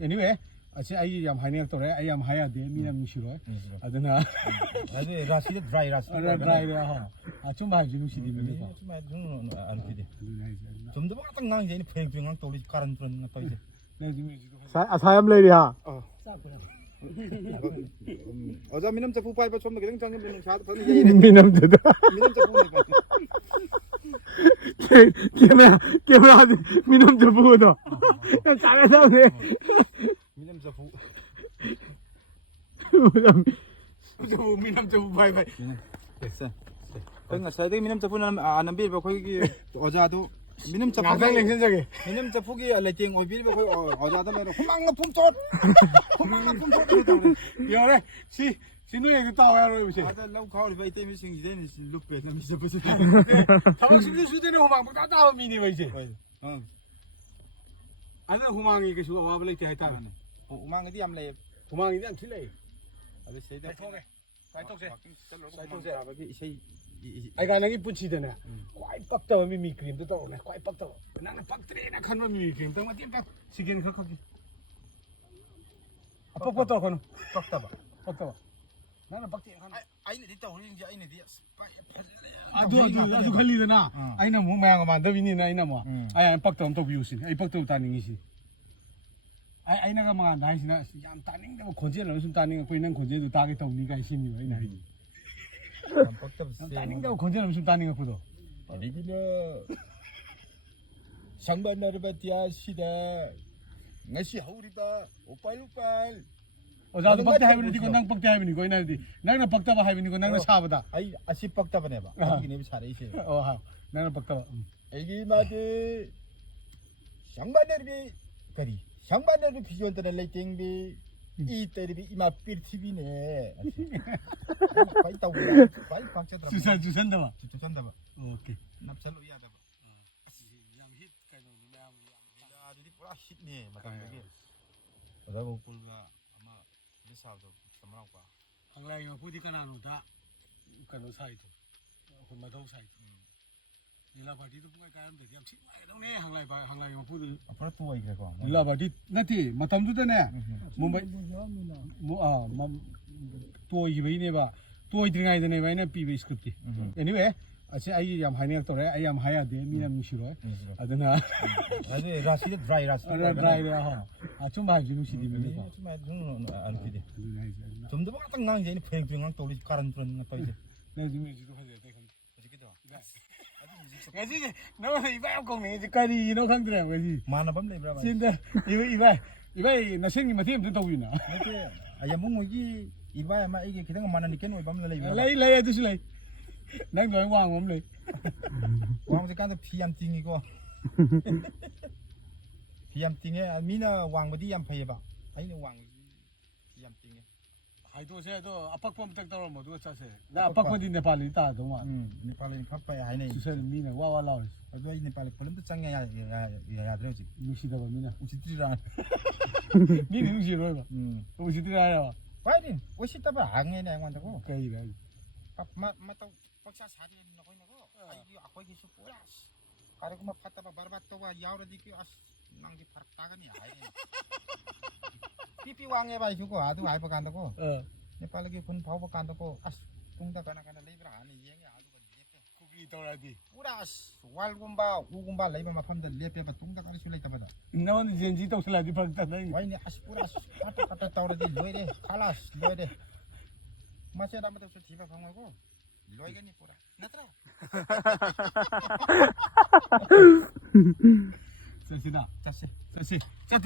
anyway 아치 아이 얌 하이네 또래 아이 얌 하야 돼 미남 싫어 아드나 아니 라시드 드라이 라시드 드라이라 아좀 봐 주는 시디 미네 좀 해도 안 되지 좀더 딱 나 이제 팽팽한 또리 가른 그런 거 이제 사람 레이야. 어자 미남 자부 파이바 좀 그냥 장면 미남 샤도 더 미남 되다. 미남 자부 깨면 미남 저보다. 잘해서네. 미남 자부 미남 좀 봐봐 됐어 그러니까 사이드 미남 자부는 안 빌고 거기 어자도 미남 자부 나상랭 생각에 미남 자부기 알레팅 어 빌고 거기 어자도 말 호망나 품tot 호망나 품tot 여래 시 신우에 따와야 로시 아자 lau khao vậy tên mình gì đấy lúc về là mình sẽ phải 다방 심지 수대는 호망 다 따와 미니 봐 이제 ờ 아니 호망이 그 수가 와블레 때 했다 mang cái điểm này 호망이 그냥 틀래 ở bên xây 통에 사이톡세 사이통세 à cái xây 아이가 나기 붙이더네 quái 빡다와 미미 크림도 떠오네 quái 빡다와 나는 빡들이나 칸만 미미 크림 또 맞지 빡 시계는 그렇게 아빠 빡다와 거는 빡다봐 빡다와 나는 빡지 칸 anh này đi tàu đi anh này đi 아두 갈리더나 아이나 뭐 모양가 만더 비니나 아이나 뭐 아이 빡다와 또 비우신 아이 빡다와 따닝이시 아이나가 막 나이시나 ям 따닝데 뭐 건재는 무슨 따닝 거기는 건재도 따게 또 니가 심이 와 이나 빡다봐 따닝데 건재는 무슨 따닝 갖고도 어디기나 상반 나르바티아 시다 ngasi 하우리바 오빨오빨 어자도 빡대 하이브니 이거 낭 빡대 하이브니 이거 이나디 낭나 빡다바 하이브니 이거 낭나 사바다 아이 아시 빡다바 내봐 여기 내비 잘해 이제 하 낭나 빡다바 애기 마드 상반나르비 거리 상반나르비 비주얼들 레이팅비 이 때리비 이마 삐르티비네 빨리 따고 빨리 박자더라 주산다바 주산다봐 오케이 납살로 이하다봐 아들이 뿌라 hit네 맞다 이게 어다고 꿀가 아마 리사도 담아놓고 항라이가 부디까나노다 까노 사이도 혼마도 사이도 일라바디도 뭔가 가는데 그냥 치마이동네 항라이가 부디 앞으로 또 이게 거 일라바디 나티 마탐두다네 몽바이 뭐아 또 이베네 봐 또이드가이드네 바이네 피베 스크립트 anyway 아치 아이 얌 하이네 또래 아이 얌 하야 돼 미남 싫어 아드나 아니 라시드 드라이 라시드 드라이라 아좀 봐 주는 시디 미네 좀 해도 안 되지 좀더 딱 나 이제 팽팽한 또리 가른 그런 거 이제 내가 지금 지도 하자 내가 어떻게 돼 가지 너 이바야 공네 이제 까리 너 강들아 가지 만나밤 내브라 진짜 이바 나 생기 마티 좀 떠고 있나 이게 아야 뭐 이게 이바야 마 이게 그냥 만나니까 뭐 밤에 내브라 lấy 아저씨 lấy 난 너희 왕 없네 왕지 간다 피암 띵이고 피암 띵에 미나 왕보디 얌 파이바 아이는 왕 피암 띵에 하이도 새도 압박범 딱 떨어 뭐 누가 차세 나 압박범이 네팔이 다 동아 네팔에 가빠야 하네 주선 미나 와와 나오 어저 이 네팔에 폴름도 짱야 야 들어지 무시다 봐 미나 우치들이라 미나 무시로 봐 무시들이라 파이린 오시다바 앙에네 양한다고 그이라 또 박사 사리 나고 있는 거 아이 아고 이게 뭐야 가르고 막 갔다가 바르바또가 야오르디기 아 낭디 파락 따가니 아이 피피 왕에 봐 이거 아도 아이버 간다고 네팔에 군 바보 간다고 아 뚱다 가나 레이브라 아니 얘네 아도가 레페 고기 돌아디 우라스 왈군바 우군바 레이브마 팜들 레페바 뚱다 가리 술레 있다바다 나는 젠지 또 슬라디 박다 나 와이네 아스 우라스 파타 따오르디 로이레 칼라스 로이레 마세다 마다 저 디바 방하고 로이게니 뿌라 나트라 자시다 자세 자시 자